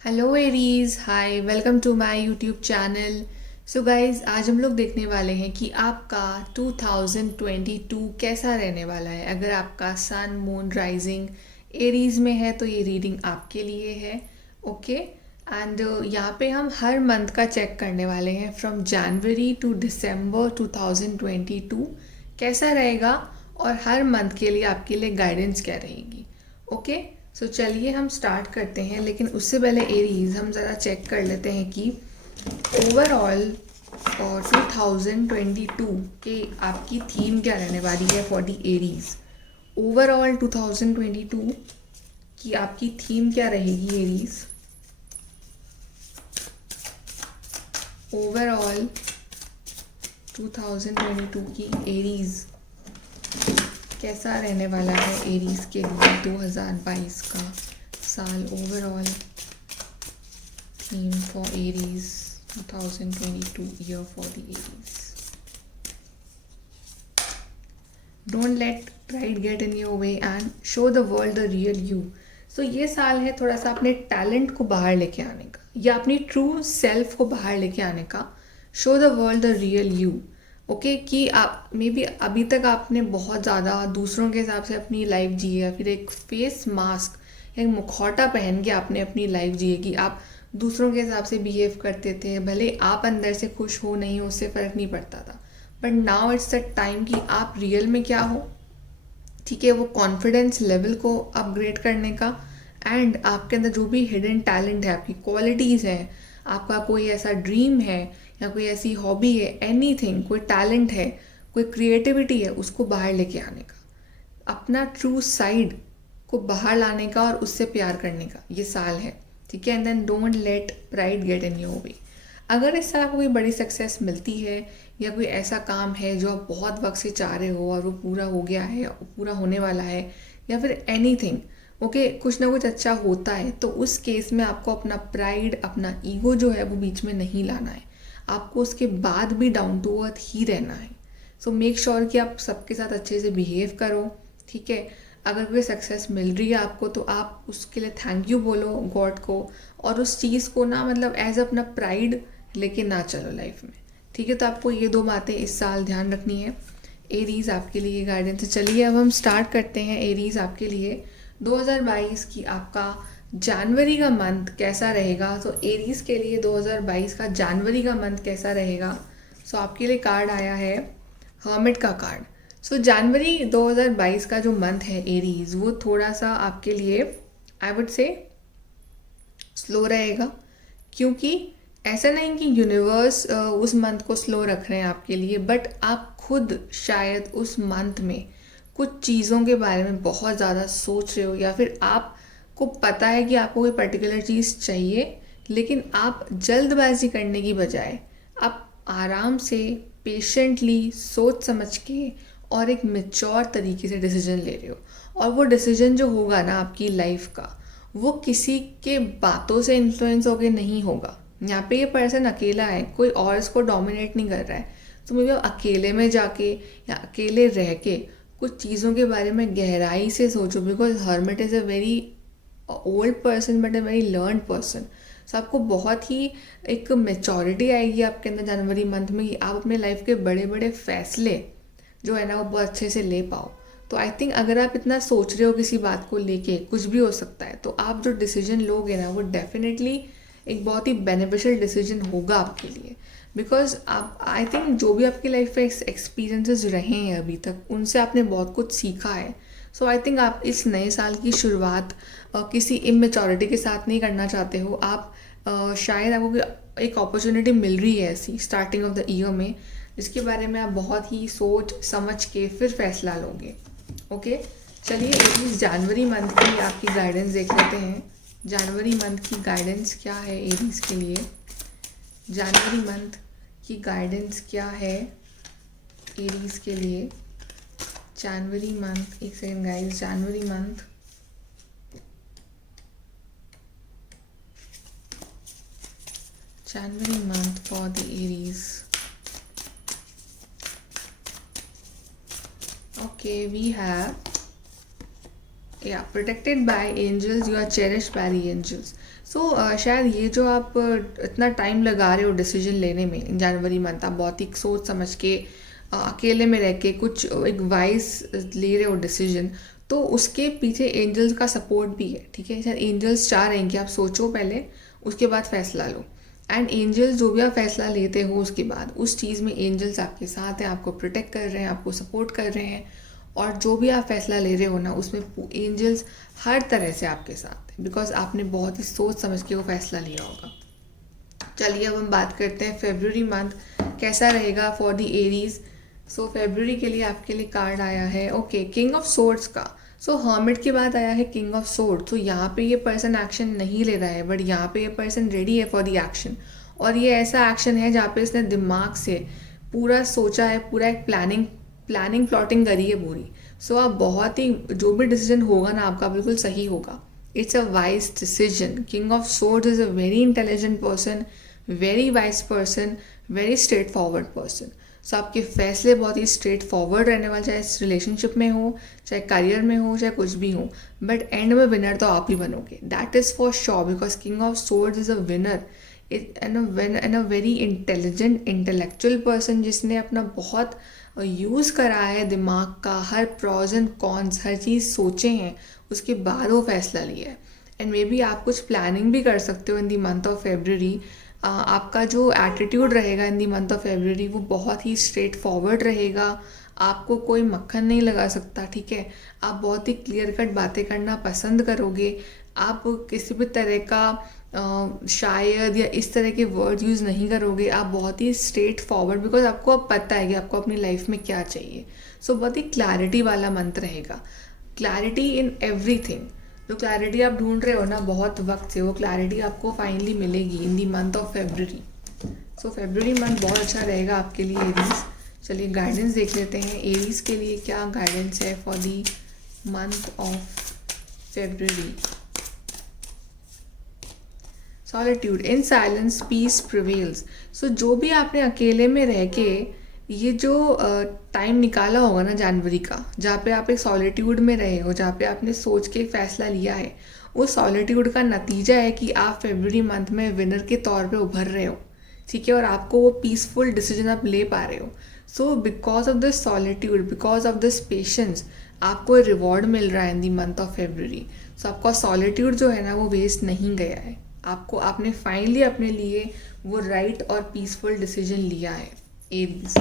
Hello Aries, hi, welcome to my YouTube channel. So guys, आज हम लोग देखने वाले हैं कि आपका 2022 कैसा रहने वाला है। अगर आपका सन मून राइजिंग एरीज में है तो ये रीडिंग आपके लिए है। ओके, एंड यहाँ पे हम हर मंथ का चेक करने वाले हैं फ्रॉम जनवरी टू दिसंबर 2022 कैसा रहेगा, और हर मंथ के लिए आपके लिए गाइडेंस क्या रहेगी। ओके, सो चलिए हम स्टार्ट करते हैं। लेकिन उससे पहले एरीज हम ज़रा चेक कर लेते हैं कि ओवरऑल और 2022 के आपकी थीम क्या रहने वाली है फॉर दी एरीज। ओवरऑल 2022 की आपकी थीम क्या रहेगी एरीज। ओवरऑल 2022 की एरीज कैसा रहने वाला है एरीज के लिए 2022 का साल। Overall theme for Aries 2022 year for the Aries. Don't let pride get in your way and show the world the real you. So ये साल है थोड़ा सा अपने टैलेंट को बाहर लेके आने का, या अपनी ट्रू सेल्फ को बाहर लेके आने का। Show the world the real you. Okay, कि आप मे बी अभी तक आपने बहुत ज़्यादा दूसरों के हिसाब से अपनी लाइफ जी है, या फिर एक फेस मास्क या एक मुखौटा पहन के आपने अपनी लाइफ जी है कि आप दूसरों के हिसाब से बिहेव करते थे। भले आप अंदर से खुश हो नहीं हो, उससे फ़र्क नहीं पड़ता था, but now it's the time कि आप रियल में क्या हो। ठीक है, वो कॉन्फिडेंस लेवल को अपग्रेड करने का, एंड आपके अंदर जो भी हिडन टैलेंट है, आपकी क्वालिटीज़ हैं, आपका कोई ऐसा ड्रीम है या कोई ऐसी हॉबी है, एनीथिंग, कोई टैलेंट है, कोई क्रिएटिविटी है, उसको बाहर लेके आने का, अपना ट्रू साइड को बाहर लाने का और उससे प्यार करने का ये साल है। ठीक है, and then don't let pride get in your way. अगर इस साल आपको कोई बड़ी सक्सेस मिलती है, या कोई ऐसा काम है जो आप बहुत वक्त से चाह रहे हो और वो पूरा हो गया है, पूरा होने वाला है, या फिर एनीथिंग, ओके, कुछ ना कुछ अच्छा होता है, तो उस केस में आपको अपना प्राइड, अपना ईगो जो है वो बीच में नहीं लाना है। आपको उसके बाद भी डाउन टू अर्थ ही रहना है। सो मेक श्योर कि आप सबके साथ अच्छे से बिहेव करो। ठीक है, अगर कोई सक्सेस मिल रही है आपको तो आप उसके लिए थैंक यू बोलो गॉड को, और उस चीज़ को ना मतलब एज अपना प्राइड लेके ना चलो लाइफ में। ठीक है, तो आपको ये दो बातें इस साल ध्यान रखनी है। एरीज आपके लिए गाइडेंस है। चलिए अब हम स्टार्ट करते हैं एरीज आपके लिए 2022 की आपका जनवरी का मंथ कैसा रहेगा। तो एरीज के लिए 2022 का जनवरी का मंथ कैसा रहेगा। सो आपके लिए कार्ड आया है हर्मिट का कार्ड। सो जनवरी 2022 का जो मंथ है एरीज, वो थोड़ा सा आपके लिए आई वुड से स्लो रहेगा, क्योंकि ऐसा नहीं कि यूनिवर्स उस मंथ को स्लो रख रहे हैं आपके लिए, बट आप खुद शायद उस मंथ में कुछ चीज़ों के बारे में बहुत ज़्यादा सोच रहे हो, या फिर आपको पता है कि आपको कोई पर्टिकुलर चीज़ चाहिए, लेकिन आप जल्दबाजी करने की बजाय आप आराम से पेशेंटली सोच समझ के और एक मेच्योर तरीके से डिसीजन ले रहे हो। और वो डिसीजन जो होगा ना आपकी लाइफ का, वो किसी के बातों से इन्फ्लुएंस होके नहीं होगा। यहाँ पे ये पर्सन अकेला है, कोई और इसको डोमिनेट नहीं कर रहा है। तो मुझे अकेले में जाके या अकेले रह के कुछ चीज़ों के बारे में गहराई से सोचो, because hermit is a very old person but a very learn person. So आपको बहुत ही एक मेचोरिटी आएगी आपके अंदर जनवरी मंथ में, कि आप अपने लाइफ के बड़े बड़े फैसले जो है ना वो बहुत अच्छे से ले पाओ। तो आई थिंक अगर आप इतना सोच रहे हो किसी बात को लेके, कुछ भी हो सकता है, तो आप जो डिसीजन लोगे ना वो डेफिनेटली एक बहुत ही बेनिफिशियल डिसीजन होगा आपके लिए। बिकॉज आप आई थिंक जो भी आपकी लाइफ में एक्सपीरियंसेस रहे हैं अभी तक, उनसे आपने बहुत कुछ सीखा है। सो आई थिंक आप इस नए साल की शुरुआत किसी इमेच्योरिटी के साथ नहीं करना चाहते हो। आप शायद आपको एक अपॉर्चुनिटी मिल रही है ऐसी स्टार्टिंग ऑफ द ईयर में, जिसके बारे में आप बहुत ही सोच समझ के फिर फैसला लोगे। ओके, चलिए इस जनवरी मंथ की आपकी गाइडेंस देख लेते हैं। जनवरी मंथ की गाइडेंस क्या है एरीज के लिए। जनवरी मंथ की गाइडेंस क्या है एरीज के लिए। जनवरी मंथ, एक second guys, January month for the Aries. Okay, we have, yeah, protected by angels, you are cherished by the angels. शायद ये जो आप इतना टाइम लगा रहे हो डिसीजन लेने में इन जनवरी मंथ, आप बहुत ही सोच समझ के अकेले में रह के कुछ एक वाइज ले रहे हो डिसीजन, तो उसके पीछे एंजल्स का सपोर्ट भी है, ठीक है। शायद एंजल्स चाह रहे हैं कि आप सोचो पहले, उसके बाद फैसला लो। एंड एंजल्स जो भी आप फैसला लेते हो उसके बाद उस चीज़ में एंजल्स आपके साथ हैं, आपको प्रोटेक्ट कर रहे हैं, आपको सपोर्ट कर रहे हैं। और जो भी आप फैसला ले रहे हो ना, उसमें एंजल्स हर तरह से आपके साथ हैं, बिकॉज आपने बहुत ही सोच समझ के वो फैसला लिया होगा। चलिए अब हम बात करते हैं फेब्रुअरी मंथ कैसा रहेगा फॉर द एरीज। फेब्रुअरी के लिए आपके लिए कार्ड आया है ओके किंग ऑफ सोर्ड्स का। हर्मिट के बाद आया है किंग ऑफ सोर्ड। तो यहाँ पे ये पर्सन एक्शन नहीं ले रहा है, बट यहाँ पे ये पर्सन रेडी है फॉर द एक्शन। और ये ऐसा एक्शन है जहाँ पे इसने दिमाग से पूरा सोचा है, पूरा एक प्लानिंग प्लॉटिंग करी है पूरी। आप बहुत ही, जो भी डिसीजन होगा ना आपका बिल्कुल सही होगा। It's a wise decision. King of swords is a very intelligent person, very wise person, very straight forward person. आपके फैसले बहुत ही स्ट्रेट फॉरवर्ड रहने वाले, चाहे इस रिलेशनशिप में हो, चाहे करियर में हो, चाहे कुछ भी हो, बट एंड में विनर तो आप ही बनोगे, that is for sure. Because king of swords is a winner and a very intelligent intellectual person, जिसने अपना बहुत यूज़ करा है दिमाग का, हर प्रॉज एंड कॉन्स, हर चीज़ सोचे हैं, उसके बाद वो फैसला लिया है। एंड मे बी आप कुछ प्लानिंग भी कर सकते हो इन दी मंथ ऑफ फेब्रुअरी। आपका जो एटीट्यूड रहेगा इन दी मंथ ऑफ फेब्रुअरी वो बहुत ही स्ट्रेट फॉरवर्ड रहेगा। आपको कोई मक्खन नहीं लगा सकता, ठीक है। आप बहुत ही क्लियर कट बातें करना पसंद करोगे। आप किसी भी तरह का शायद या इस तरह के वर्ड यूज़ नहीं करोगे। आप बहुत ही स्ट्रेट फॉरवर्ड, बिकॉज आपको अब पता है कि आपको अपनी लाइफ में क्या चाहिए। बहुत ही क्लैरिटी वाला मंथ रहेगा, क्लैरिटी इन एवरीथिंग। जो क्लैरिटी आप ढूंढ रहे हो ना बहुत वक्त से, वो क्लैरिटी आपको फाइनली मिलेगी in the month of February. February month बहुत अच्छा रहेगा आपके लिए एरीज। चलिए गाइडेंस देख लेते हैं एरीज के लिए क्या गाइडेंस है for the month of February. Solitude in silence peace prevails. जो भी आपने अकेले में रह के ये जो टाइम निकाला होगा ना जनवरी का, जहाँ पे आप एक सॉलिट्यूड में रहे हो, जहाँ पे आपने सोच के फैसला लिया है, उस सॉलिट्यूड का नतीजा है कि आप फेब्रुअरी मंथ में विनर के तौर पे उभर रहे हो, ठीक है। और आपको वो पीसफुल डिसीजन आप ले पा रहे हो। Because of this solitude, because of this patience, आपको रिवॉर्ड मिल रहा है इन दी मंथ ऑफ फेब्रुअरी। आपका सॉलिट्यूड जो है ना वो वेस्ट नहीं गया है। आपने फाइनली अपने लिए वो राइट और पीसफुल डिसीजन लिया है एरीज।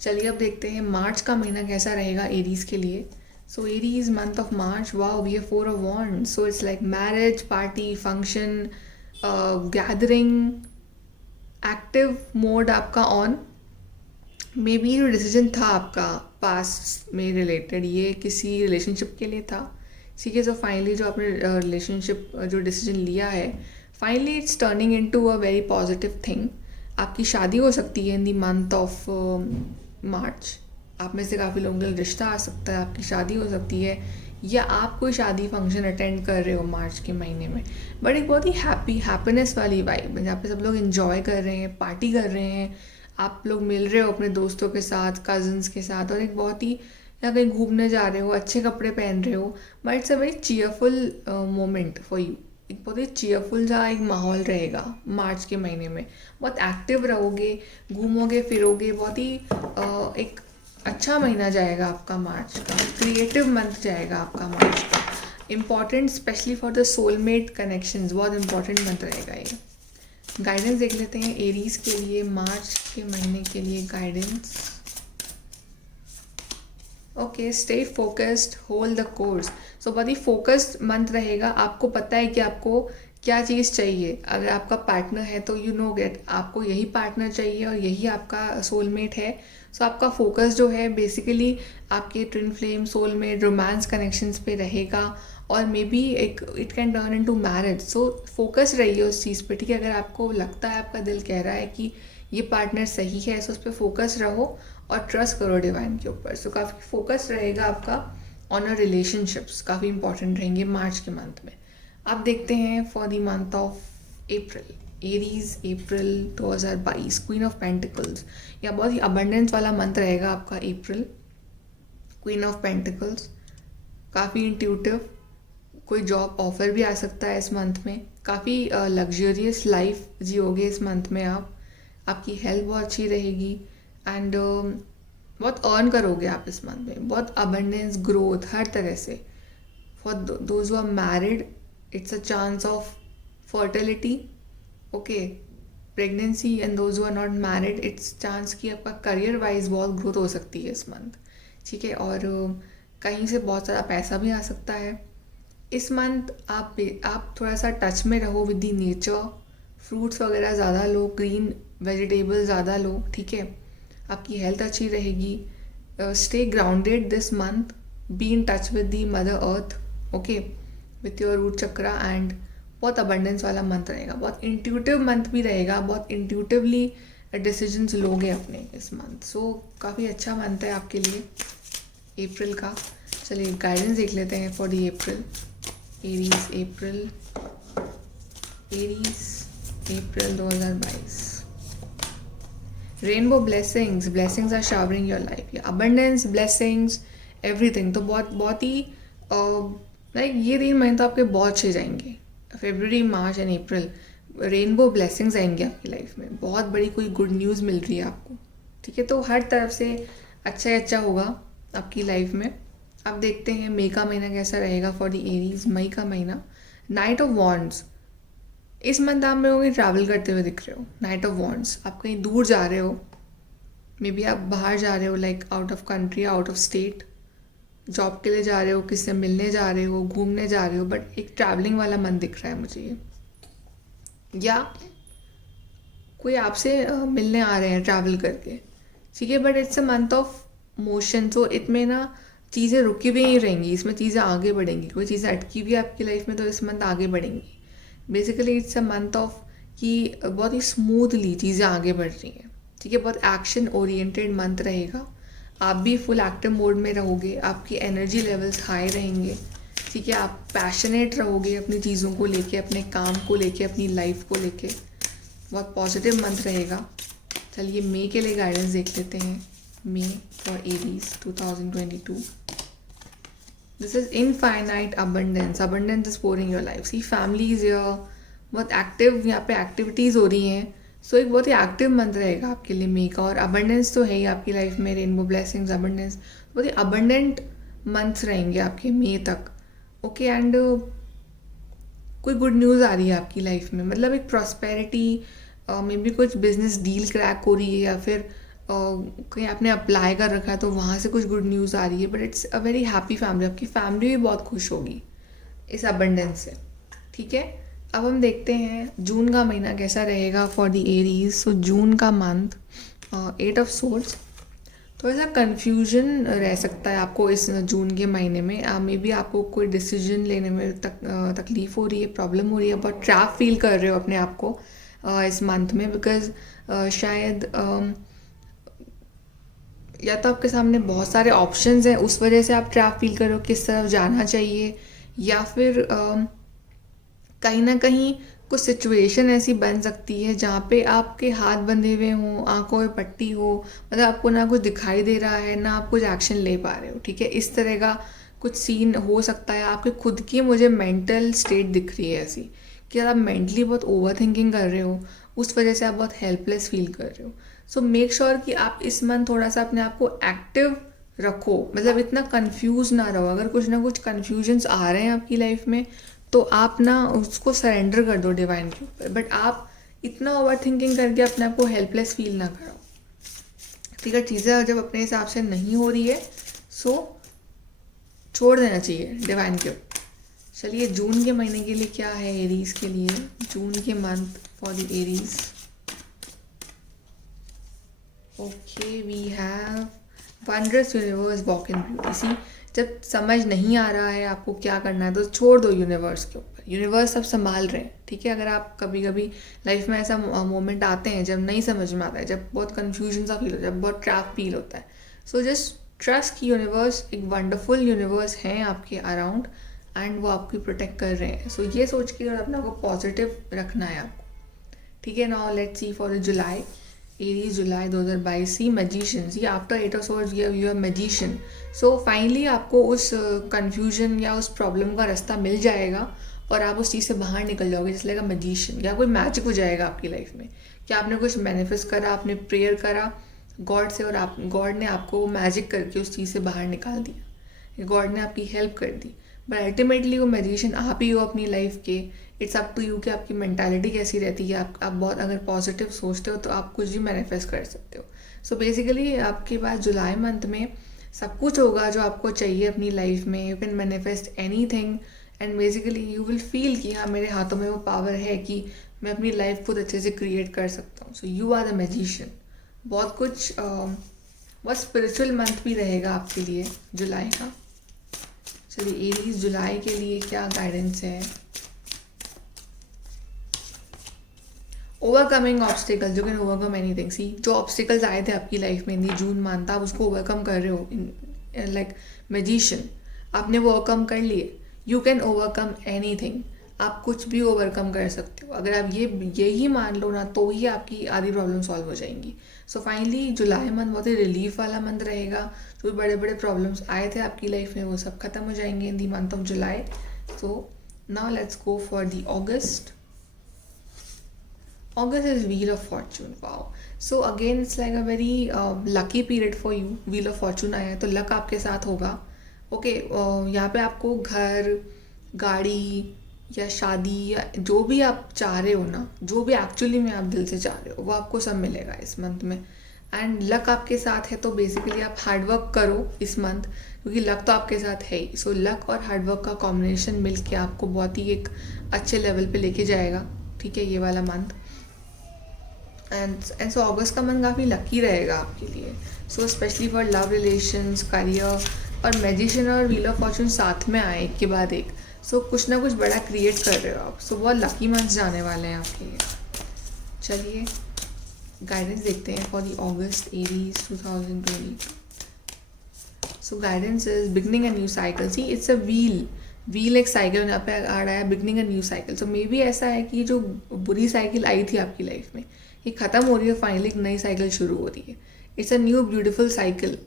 चलिए अब देखते हैं मार्च का महीना कैसा रहेगा एरीज के लिए। Aries month of March, wow we have 4 of wands। It's like marriage, party, function, gathering, active mode आपका ऑन। मे बी जो डिसीजन था आपका पास्ट में रिलेटेड, ये किसी रिलेशनशिप के लिए था, ठीक है। फाइनली जो आपने रिलेशनशिप जो डिसीजन लिया है, finally it's turning into a very positive thing. आपकी शादी हो सकती है इन दी मंथ ऑफ मार्च। आप में से काफ़ी लोगों के लिए रिश्ता आ सकता है, आपकी शादी हो सकती है, या आप कोई शादी फंक्शन अटेंड कर रहे हो मार्च के महीने में। बट एक बहुत ही हैप्पीनेस वाली वाइब है, जहाँ पे सब लोग इन्जॉय कर रहे हैं, पार्टी कर रहे हैं, आप लोग मिल रहे हो अपने दोस्तों के साथ, कज़न्स के साथ, और एक बहुत ही, या कहीं घूमने जा रहे हो, अच्छे कपड़े पहन रहे हो, but it's a very cheerful moment for you. एक बहुत ही चीयरफुल सा एक माहौल रहेगा मार्च के महीने में। बहुत एक्टिव रहोगे, घूमोगे फिरोगे, बहुत ही एक अच्छा महीना जाएगा आपका मार्च का, क्रिएटिव मंथ जाएगा आपका मार्च का। Important specially for the soulmate connections, बहुत इंपॉर्टेंट मंथ रहेगा ये। गाइडेंस देख लेते हैं एरीज के लिए मार्च के महीने के लिए guidance. Okay, stay focused, hold the course. बहुत ही फोकस्ड मंथ रहेगा। आपको पता है कि आपको क्या चीज़ चाहिए। अगर आपका पार्टनर है तो यू नो गेट आपको यही पार्टनर चाहिए और यही आपका सोलमेट है। आपका फोकस जो है बेसिकली आपके twin flame, soulmate, romance connections पे रहेगा, और मे बी एक it can turn into marriage. Focus रहिए उस चीज़ पे, ठीक है। अगर आपको लगता है, आपका दिल कह रहा है कि ये पार्टनर सही है, उस पर फोकस रहो और ट्रस्ट करो डिवाइन के ऊपर। काफ़ी फोकस रहेगा आपका ऑन अ रिलेशनशिप्स, काफ़ी इंपॉर्टेंट रहेंगे मार्च के मंथ में। अब देखते हैं for the month of April Aries. April 2022 queen of pentacles, या बहुत ही अबंडेंस वाला मंथ रहेगा आपका अप्रैल। क्वीन ऑफ पेंटिकल्स, काफ़ी इंट्यूटिव, कोई जॉब ऑफर भी आ सकता है इस मंथ में, काफ़ी लग्जरियस लाइफ जियोगे इस मंथ में आप। आपकी हेल्थ बहुत अच्छी रहेगी एंड बहुत अर्न करोगे आप इस मंथ में, बहुत अबंडेंस ग्रोथ हर तरह से। For those who are married, it's a chance of fertility, okay, pregnancy. And those who are not married, it's chance कि आपका करियर वाइज बहुत ग्रोथ हो सकती है इस मंथ, ठीक है। और कहीं से बहुत सारा पैसा भी आ सकता है इस मंथ। आप थोड़ा सा टच में रहो विद दी नेचर, फ्रूट्स वगैरह ज़्यादा लो, ग्रीन वेजिटेबल ज़्यादा लो, ठीक है। आपकी हेल्थ अच्छी रहेगी। Stay grounded this month, be in touch with the mother earth, okay, with your root chakra. And बहुत अबंडेंस वाला मंथ रहेगा, बहुत इंट्यूटिव मंथ भी रहेगा, बहुत इंट्यूटिवली डिसीजंस लोगे अपने इस मंथ। सो काफ़ी अच्छा मंथ है आपके लिए अप्रैल का। चलिए गाइडेंस देख लेते हैं for the April. Aries April 2022। Rainbow blessings are showering your life, abundance, blessings, everything. तो बहुत ही लाइक ये 3 महीने तो आपके बहुत अच्छे जाएंगे, फरवरी, मार्च एंड अप्रैल। रेनबो ब्लेसिंग्स आएंगे आपकी लाइफ में, बहुत बड़ी कोई गुड न्यूज़ मिल रही है आपको, ठीक है। तो हर तरफ से अच्छा ही अच्छा होगा आपकी लाइफ में। अब देखते हैं मई का महीना कैसा रहेगा फॉर द एरीज। मई का महीना, नाइट ऑफ वॉन्ड्स। इस मंथ आप लोगों को ट्रैवल करते हुए दिख रहे हो। नाइट ऑफ वॉन्ड्स, आप कहीं दूर जा रहे हो, मे बी आप बाहर जा रहे हो, like out of country, out of state, job के लिए जा रहे हो, किसी से मिलने जा रहे हो, घूमने जा रहे हो, बट एक ट्रैवलिंग वाला मन दिख रहा है मुझे ये। या कोई आपसे मिलने आ रहे हैं ट्रैवल करके, ठीक है, but it's a month of motion. तो इसमें ना चीज़ें रुकी हुई नहीं रहेंगी, इसमें चीज़ें आगे बढ़ेंगी। कोई चीज़ें अटकी हुई है आपकी लाइफ में तो इस मंथ आगे बढ़ेंगी। Basically it's a month of कि बहुत ही स्मूथली चीज़ें आगे बढ़ रही हैं, ठीक है। बहुत एक्शन ओरिएंटेड मंथ रहेगा। आप भी फुल एक्टिव मोड में रहोगे, आपकी एनर्जी लेवल्स हाई रहेंगे, ठीक है। आप पैशनेट रहोगे अपनी चीज़ों को लेके, अपने काम को लेके, अपनी लाइफ को लेके। बहुत पॉजिटिव मंथ रहेगा। चलिए मई के लिए गाइडेंस देख लेते हैं। May for Aries 2022। This is infinite abundance is pouring your life. See families बहुत एक्टिव यहाँ पे एक्टिविटीज़ हो रही हैं। सो एक बहुत ही एक्टिव मंथ रहेगा आपके लिए मई का। और अबंडेंस तो है ही आपकी लाइफ में, रेनबो ब्लेसिंग्स, अबंडेंस, बहुत ही अबंडेंट मंथ्स रहेंगे आपके मई तक, ओके। एंड कोई गुड न्यूज़ आ रही है आपकी लाइफ में, मतलब एक प्रॉस्पेरिटी, मे बी कुछ बिजनेस डील क्रैक हो रही है, या फिर कहीं आपने अप्लाई कर रखा है तो वहाँ से कुछ गुड न्यूज़ आ रही है। But it's a very happy family, आपकी फैमिली भी बहुत खुश होगी इस अबंडेंस से, ठीक है। अब हम देखते हैं जून का महीना कैसा रहेगा फॉर द एरीज। सो जून का मंथ, 8 ऑफ सोर्ड्स। थोड़ा सा कन्फ्यूजन रह सकता है आपको इस जून के महीने में। मे बी आपको कोई डिसीजन लेने में तकलीफ़ हो रही है, प्रॉब्लम हो रही है, बहुत ट्रैप फील कर रहे हो अपने आप को इस मंथ में। बिकॉज शायद या तो आपके सामने बहुत सारे ऑप्शंस हैं, उस वजह से आप ट्रैप फील कर रहे हो किस तरफ जाना चाहिए, या फिर कहीं ना कहीं कुछ सिचुएशन ऐसी बन सकती है जहाँ पे आपके हाथ बंधे हुए हों, आंखों में पट्टी हो, मतलब आपको ना कुछ दिखाई दे रहा है, ना आप कुछ एक्शन ले पा रहे हो, ठीक है। इस तरह का कुछ सीन हो सकता है। आपके खुद की मुझे मेंटल स्टेट दिख रही है ऐसी कि आप मेंटली बहुत ओवर थिंकिंग कर रहे हो, उस वजह से आप बहुत हेल्पलेस फील कर रहे हो। सो मेक श्योर कि आप इस मंथ थोड़ा सा अपने आप को एक्टिव रखो, मतलब इतना कंफ्यूज ना रहो। अगर कुछ ना कुछ कन्फ्यूजन्स आ रहे हैं आपकी लाइफ में तो आप ना उसको सरेंडर कर दो डिवाइन के ऊपर, बट आप इतना ओवर थिंकिंग करके अपने आप को हेल्पलेस फील ना करो, ठीक है। चीज़ें जब अपने हिसाब से नहीं हो रही है सो छोड़ देना चाहिए डिवाइन के ऊपर। चलिए जून के महीने के लिए क्या है एरीज के लिए, जून के month for the Aries. Okay, we have wondrous universe walk in beauty. See जब समझ नहीं आ रहा है आपको क्या करना है तो छोड़ दो यूनिवर्स के ऊपर, यूनिवर्स सब संभाल रहे हैं, ठीक है। अगर आप कभी कभी लाइफ में ऐसा मोमेंट आते हैं जब नहीं समझ में आता है, जब बहुत कन्फ्यूजन सा फील होता है, जब बहुत ट्रैप फील होता है, सो जस्ट ट्रस्ट कि यूनिवर्स एक वंडरफुल यूनिवर्स है आपके अराउंड एंड वो आपकी प्रोटेक्ट कर रहे हैं। सो ये सोच के अपने को पॉजिटिव रखना है आपको, ठीक है। Now let's see for the July Aries, July 2022। See magician, see after 8 of swords you are magician. So finally आपको उस कन्फ्यूजन या उस प्रॉब्लम का रास्ता मिल जाएगा और आप उस चीज़ से बाहर निकल जाओगे जैसे लाइक मैजिशियन, या कोई मैजिक हो जाएगा आपकी लाइफ में कि आपने कुछ मैनिफेस्ट करा, आपने प्रेयर करा गॉड से और आप गॉड ने आपको मैजिक करके उस चीज़ से बाहर निकाल दिया, गॉड ने आपकी हेल्प कर दी। बट अल्टीमेटली वो मैजिशियन आप ही हो अपनी लाइफ के। इट्स अप टू यू कि आपकी मेंटालिटी कैसी रहती है। आप बहुत अगर पॉजिटिव सोचते हो तो आप कुछ भी मैनिफेस्ट कर सकते हो। सो बेसिकली आपके पास जुलाई मंथ में सब कुछ होगा जो आपको चाहिए अपनी लाइफ में। You can manifest any thing and basically you will feel कि हाँ मेरे हाथों में वो पावर है कि मैं अपनी लाइफ खुद अच्छे से क्रिएट कर सकता हूँ। So you are the magician. बहुत कुछ बहुत स्पिरिचुअल मंथ भी रहेगा आपके लिए जुलाई का। चलिए एरीज जुलाई के लिए क्या गाइडेंस है। Overcoming obstacles, you can overcome anything. See जो ऑब्स्टिकल्स आए थे आपकी लाइफ में इन दी जून मंथ, आप उसको ओवरकम कर रहे हो लाइक मैजिशियन, आपने वो ओवरकम कर लिए। यू कैन ओवरकम एनीथिंग, आप कुछ भी ओवरकम कर सकते हो। अगर आप यही मान लो ना तो ही आपकी आधी प्रॉब्लम सॉल्व हो जाएंगी। सो फाइनली जुलाई मंथ बहुत ही रिलीफ वाला मंथ रहेगा। जो भी बड़े बड़े प्रॉब्लम्स आए थे आपकी लाइफ में वो सब खत्म हो जाएंगे in the month of July. So now let's go for the August. August is Wheel of Fortune. Wow. So again it's like a very lucky period for you. Wheel of Fortune आया है तो luck आपके साथ होगा। Okay यहाँ पे आपको घर, गाड़ी या शादी या जो भी आप चाह रहे हो ना, जो भी एक्चुअली में आप दिल से चाह रहे हो वो आपको सब मिलेगा इस मंथ में। एंड लक आपके साथ है तो बेसिकली आप हार्डवर्क करो इस मंथ, क्योंकि लक तो आपके साथ है ही। सो लक और हार्डवर्क का कॉम्बिनेशन मिल के आपको बहुत ही एक अच्छे लेवल पे लेके जाएगा। ठीक है, ये वाला मंथ। एंड सो अगस्त का मंथ काफ़ी लकी रहेगा आपके लिए। So specially for love relations, career. और मैजिशियन और व्हील ऑफ फॉर्चून साथ में आए एक के बाद एक। सो कुछ ना कुछ बड़ा क्रिएट कर रहे हो आप। सो बहुत लकी मंथ जाने वाले हैं आपके लिए। चलिए गाइडेंस देखते हैं for the August Aries 2020। So guidance is beginning a new cycle. See it's a wheel एक साइकिल यहाँ पे आ रहा है, beginning a new cycle. So may be ऐसा है कि जो बुरी साइकिल आई थी आपकी लाइफ में ये ख़त्म हो रही है, फाइनली एक नई साइकिल शुरू हो रही है। It's a new beautiful cycle,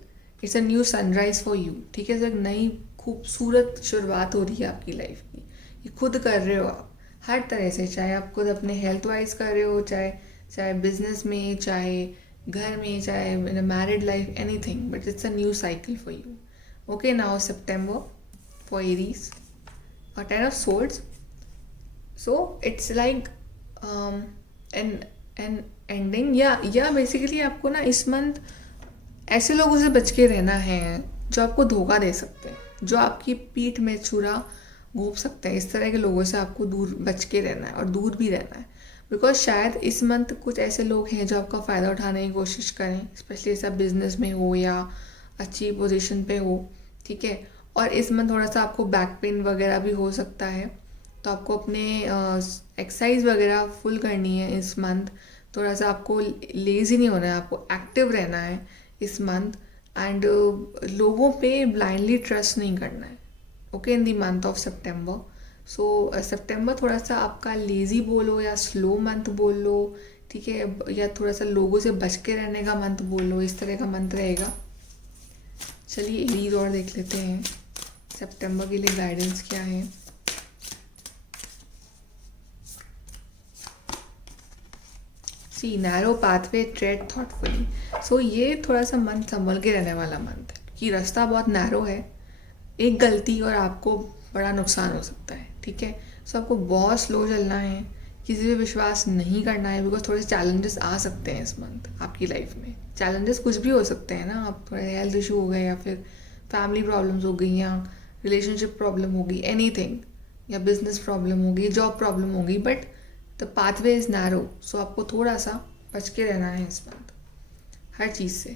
it's a new sunrise for you. ठीक है, तो एक नई खूबसूरत शुरुआत हो रही है आपकी लाइफ की। ये खुद कर रहे हो आप हर तरह से, चाहे आप खुद अपने हेल्थ वाइज कर रहे हो, चाहे बिजनेस में, चाहे घर में, चाहे इन married life, anything, but it's a new cycle for you. Okay, now September for Aries और 10 of swords. So it's like an ending या बेसिकली आपको ना इस मंथ ऐसे लोगों से बच के रहना है जो आपको धोखा दे सकते हैं, जो आपकी पीठ में छुरा घोंप सकते हैं। इस तरह के लोगों से आपको दूर बच के रहना है और दूर भी रहना है। बिकॉज शायद इस मंथ कुछ ऐसे लोग हैं जो आपका फ़ायदा उठाने की कोशिश करें, स्पेशली ऐसा बिजनेस में हो या अच्छी पोजीशन पे हो। ठीक है, और इस मंथ थोड़ा सा आपको बैक पेन वगैरह भी हो सकता है, तो आपको अपने एक्सरसाइज वगैरह फुल करनी है इस मंथ। थोड़ा सा आपको लेज़ी नहीं होना है, आपको एक्टिव रहना है इस मंथ। एंड लोगों पे ब्लाइंडली ट्रस्ट नहीं करना है। Okay, in the month of September. So सितंबर थोड़ा सा आपका लेज़ी बोलो या स्लो मंथ बोलो, ठीक है, या थोड़ा सा लोगों से बच के रहने का मंथ बोलो, इस तरह का मंथ रहेगा। चलिए एरीज और देख लेते हैं सितंबर के लिए गाइडेंस क्या है। सी नैरो पाथवे ट्रेड थॉटफुली। सो ये थोड़ा सा मन संभल के रहने वाला मंथ है कि रास्ता बहुत नैरो है, एक गलती और आपको बड़ा नुकसान हो सकता है। ठीक है, सो आपको बहुत स्लो चलना है, किसी पे विश्वास नहीं करना है, बिकॉज थोड़े चैलेंजेस आ सकते हैं इस मंथ आपकी लाइफ में। चैलेंजेस कुछ भी हो सकते हैं ना, आप थोड़े हेल्थ इशू हो गए या फिर फैमिली प्रॉब्लम्स हो गई या रिलेशनशिप प्रॉब्लम होगी, एनीथिंग, या बिजनेस प्रॉब्लम होगी, जॉब प्रॉब्लम होगी, but the pathway is narrow. So आपको थोड़ा सा बच के रहना है इस मंथ हर चीज़ से।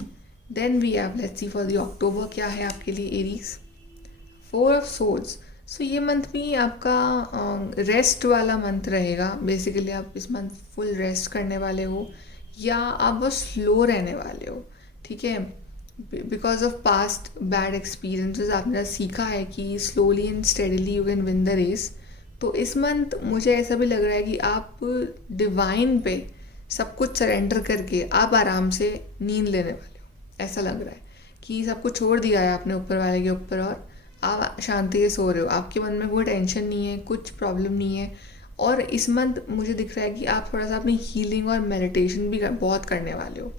Then we have let's see for the October क्या है आपके लिए एरीज। 4 of swords। सो ये मंथ भी आपका रेस्ट वाला मंथ रहेगा। बेसिकली आप इस मंथ फुल रेस्ट करने वाले हो या आप बहुत स्लो रहने वाले हो। ठीक है, because of past bad experiences आपने सीखा है कि slowly and steadily you can win the race. तो इस मंथ मुझे ऐसा भी लग रहा है कि आप डिवाइन पे सब कुछ सरेंडर करके आप आराम से नींद लेने वाले हो। ऐसा लग रहा है कि सब कुछ छोड़ दिया है आपने ऊपर वाले के ऊपर और आप शांति से सो रहे हो, आपके मन में कोई टेंशन नहीं है, कुछ प्रॉब्लम नहीं है। और इस मंथ मुझे दिख रहा है कि आप थोड़ा सा अपनी हीलिंग और मेडिटेशन भी बहुत करने वाले हो।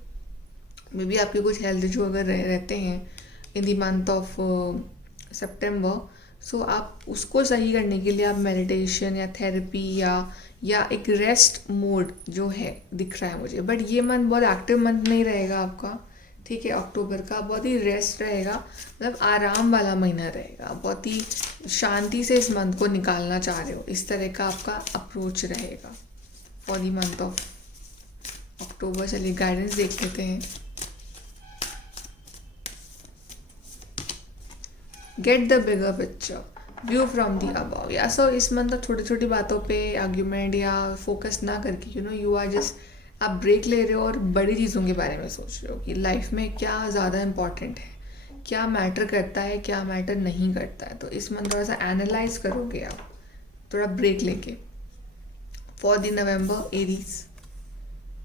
मे बी आपके कुछ हेल्थ इशू अगर रहते हैं in the month of September, सो आप उसको सही करने के लिए आप मेडिटेशन या थेरेपी या एक रेस्ट मोड जो है दिख रहा है मुझे। बट ये मंथ बहुत एक्टिव मंथ नहीं रहेगा आपका, ठीक है। अक्टूबर का बहुत ही रेस्ट रहेगा, मतलब आराम वाला महीना रहेगा, बहुत ही शांति से इस मंथ को निकालना चाह रहे हो, इस तरह का आपका अप्रोच रहेगा for the month of October. चलिए गाइडेंस देख लेते हैं। Get the bigger picture, view from the above. या सो इस मंथ छोटी छोटी बातों पे आर्ग्यूमेंट या फोकस ना करके यू आर जस्ट, आप ब्रेक ले रहे हो और बड़ी चीज़ों के बारे में सोच रहे हो कि लाइफ में क्या ज़्यादा इम्पॉर्टेंट है, क्या मैटर करता है, क्या मैटर नहीं करता है। तो इस मंथ थोड़ा सा एनालाइज करोगे आप, थोड़ा ब्रेक लेके। For the November Aries,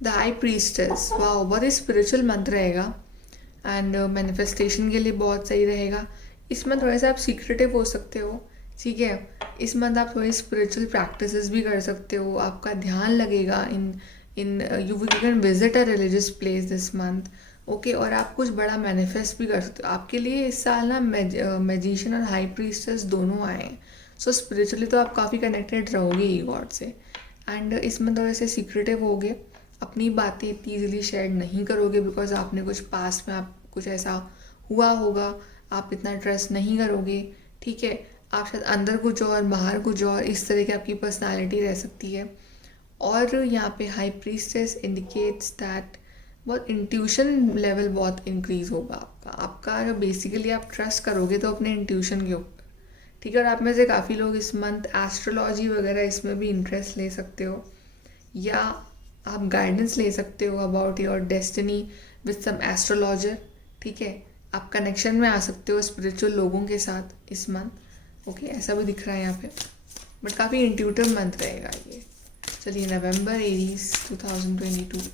the high priestess, वाह बहुत ही स्पिरिचुअल मंथ रहेगा एंड मैनिफेस्टेशन के लिए बहुत सही रहेगा। इसमें थोड़ा सा आप सीक्रेटिव हो सकते हो, ठीक है। इस मंथ आप थोड़ी स्पिरिचुअल प्रैक्टिसेस भी कर सकते हो, आपका ध्यान लगेगा in you can visit a religious place this month, okay. और आप कुछ बड़ा मैनिफेस्ट भी कर सकते हो। आपके लिए इस साल ना मैजिशियन और हाई प्रीस्टेस दोनों आए हैं, सो स्पिरिचुअली तो आप काफ़ी कनेक्टेड रहोगे ही गॉड से। एंड इसमें थोड़े से सीक्रेटिव होगे, अपनी बातें इतनी ईजिली शेयर नहीं करोगे बिकॉज आपने कुछ पास्ट में आप कुछ ऐसा हुआ होगा, आप इतना ट्रस्ट नहीं करोगे, ठीक है। आप शायद अंदर कुछ और बाहर कुछ और, इस तरह की आपकी पर्सनालिटी रह सकती है। और यहाँ पे हाई प्रीस्टेस इंडिकेट्स दैट बहुत इंट्यूशन लेवल बहुत इंक्रीज होगा आपका जो बेसिकली आप ट्रस्ट करोगे तो अपने इंट्यूशन के ऊपर, ठीक है। और आप में से काफ़ी लोग इस मंथ एस्ट्रोलॉजी वगैरह इसमें भी इंटरेस्ट ले सकते हो, या आप गाइडेंस ले सकते हो about your destiny with some astrologer, ठीक है। आप कनेक्शन में आ सकते हो स्पिरिचुअल लोगों के साथ इस मंथ, ओके। ऐसा भी दिख रहा है यहाँ पे, बट काफ़ी इंट्यूटिव मंथ रहेगा ये। चलिए November Aries 2022,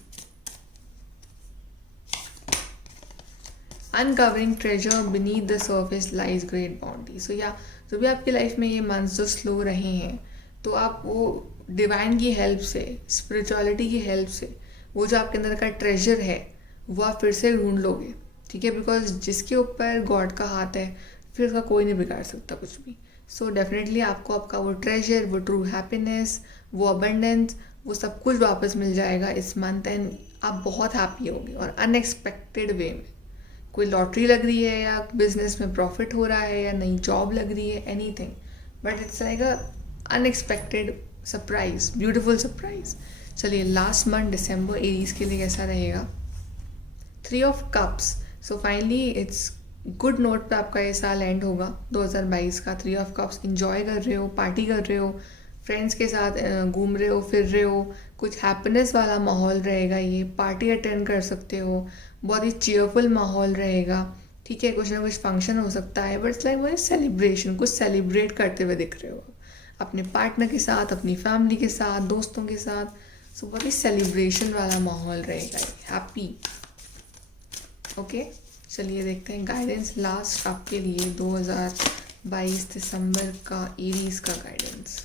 uncovering treasure beneath the surface lies great boundary. So या जो भी आपकी लाइफ में ये मंथ्स जो स्लो रहे हैं, तो आप वो डिवाइन की हेल्प से, स्पिरिचुअलिटी की हेल्प से वो जो आपके अंदर का ट्रेजर है वो आप फिर से ढूंढ लोगे, ठीक है। बिकॉज जिसके ऊपर गॉड का हाथ है फिर उसका कोई नहीं बिगाड़ सकता कुछ भी। सो डेफिनेटली आपको आपका वो ट्रेजर, वो ट्रू हैप्पीनेस, वो अबंडेंस, वो सब कुछ वापस मिल जाएगा इस मंथ एंड आप बहुत हैप्पी होगे। और अनएक्सपेक्टेड वे में कोई लॉटरी लग रही है या बिजनेस में प्रॉफिट हो रहा है या नई जॉब लग रही है, anything, but it's like a unexpected surprise, beautiful surprise. चलिए लास्ट मंथ दिसंबर एरीज के लिए कैसा रहेगा। 3 of cups, so finally it's good note पे आपका ये साल एंड होगा 2022 का। 3 ऑफ कप्स, इंजॉय कर रहे हो, पार्टी कर रहे हो, फ्रेंड्स के साथ घूम रहे हो, फिर रहे हो, कुछ हैप्पीनेस वाला माहौल रहेगा। ये पार्टी अटेंड कर सकते हो, बहुत ही चीयरफुल माहौल रहेगा, ठीक है। कुछ ना कुछ फंक्शन हो सकता है, बट इट्स लाइक वो सेलिब्रेशन, कुछ सेलिब्रेट करते हुए दिख रहे हो अपने पार्टनर के साथ, अपनी फैमिली के साथ, दोस्तों के साथ। सो बहुत ही सेलिब्रेशन वाला माहौल रहेगा, हैप्पी, ओके। चलिए देखते हैं गाइडेंस लास्ट आपके लिए 2022 दिसंबर का एरीज का guidance.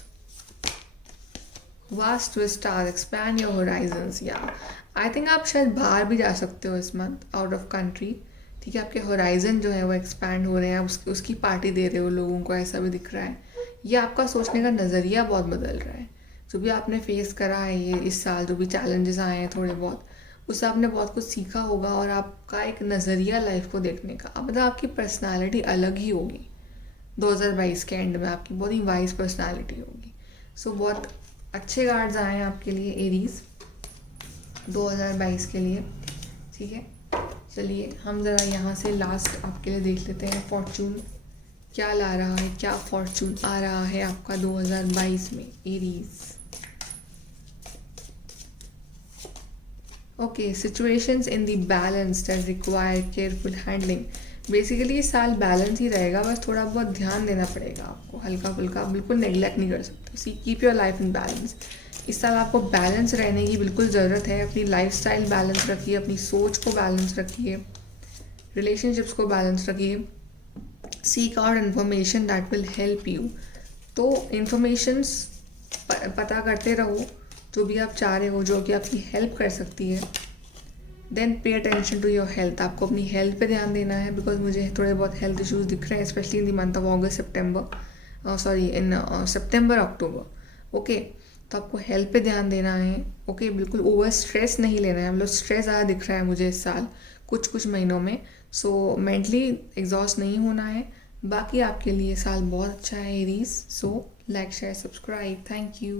Vast twist star, expand your Horizons. या आई थिंक आप शायद बाहर भी जा सकते हो इस मंथ, आउट ऑफ कंट्री, ठीक है। आपके होराइजन जो है वो एक्सपैंड हो रहे हैं, उसकी पार्टी दे रहे हो लोगों को, ऐसा भी दिख रहा है। ये आपका सोचने का नज़रिया बहुत बदल रहा है। जो भी आपने फेस करा है ये इस साल, जो भी चैलेंजेस आए हैं थोड़े बहुत, उससे आपने बहुत कुछ सीखा होगा और आपका एक नज़रिया लाइफ को देखने का, अब मतलब आपकी पर्सनालिटी अलग ही होगी 2022 के एंड में, आपकी बहुत ही वाइज पर्सनालिटी होगी। सो बहुत अच्छे कार्ड्स आए हैं आपके लिए एरीज 2022 के लिए, ठीक है। चलिए हम ज़रा यहाँ से लास्ट आपके लिए देख लेते हैं फॉर्चून क्या ला रहा है, क्या फॉर्चून आ रहा है आपका 2022 में Aries. Okay, situations in the balance that require careful handling. Basically ये साल बैलेंस ही रहेगा, बस थोड़ा बहुत ध्यान देना पड़ेगा आपको, हल्का फुल्का, बिल्कुल नेग्लेक्ट नहीं कर सकते। See keep your life in balance. इस साल आपको बैलेंस रहने की बिल्कुल ज़रूरत है। अपनी लाइफस्टाइल बैलेंस रखिए, अपनी सोच को बैलेंस रखिए, रिलेशनशिप्स को बैलेंस रखिए, seek out information that will help you. तो इन्फॉर्मेशंस पता करते रहो, जो भी आप चाह रहे हो, जो कि आपकी हेल्प कर सकती है। Then pay attention to your health, आपको अपनी हेल्थ पे ध्यान देना है, बिकॉज मुझे थोड़े बहुत हेल्थ इश्यूज दिख रहे हैं, specially in the month of August September, sorry in September October. Okay, तो आपको हेल्थ पे ध्यान देना है। ओके, बिल्कुल ओवर स्ट्रेस नहीं लेना है, मतलब स्ट्रेस ज़्यादा दिख रहा है मुझे इस साल कुछ महीनों में। सो मेंटली एग्जॉस्ट नहीं होना है। बाकी आपके लिए साल बहुत अच्छा है Aries. So like share subscribe, thank you.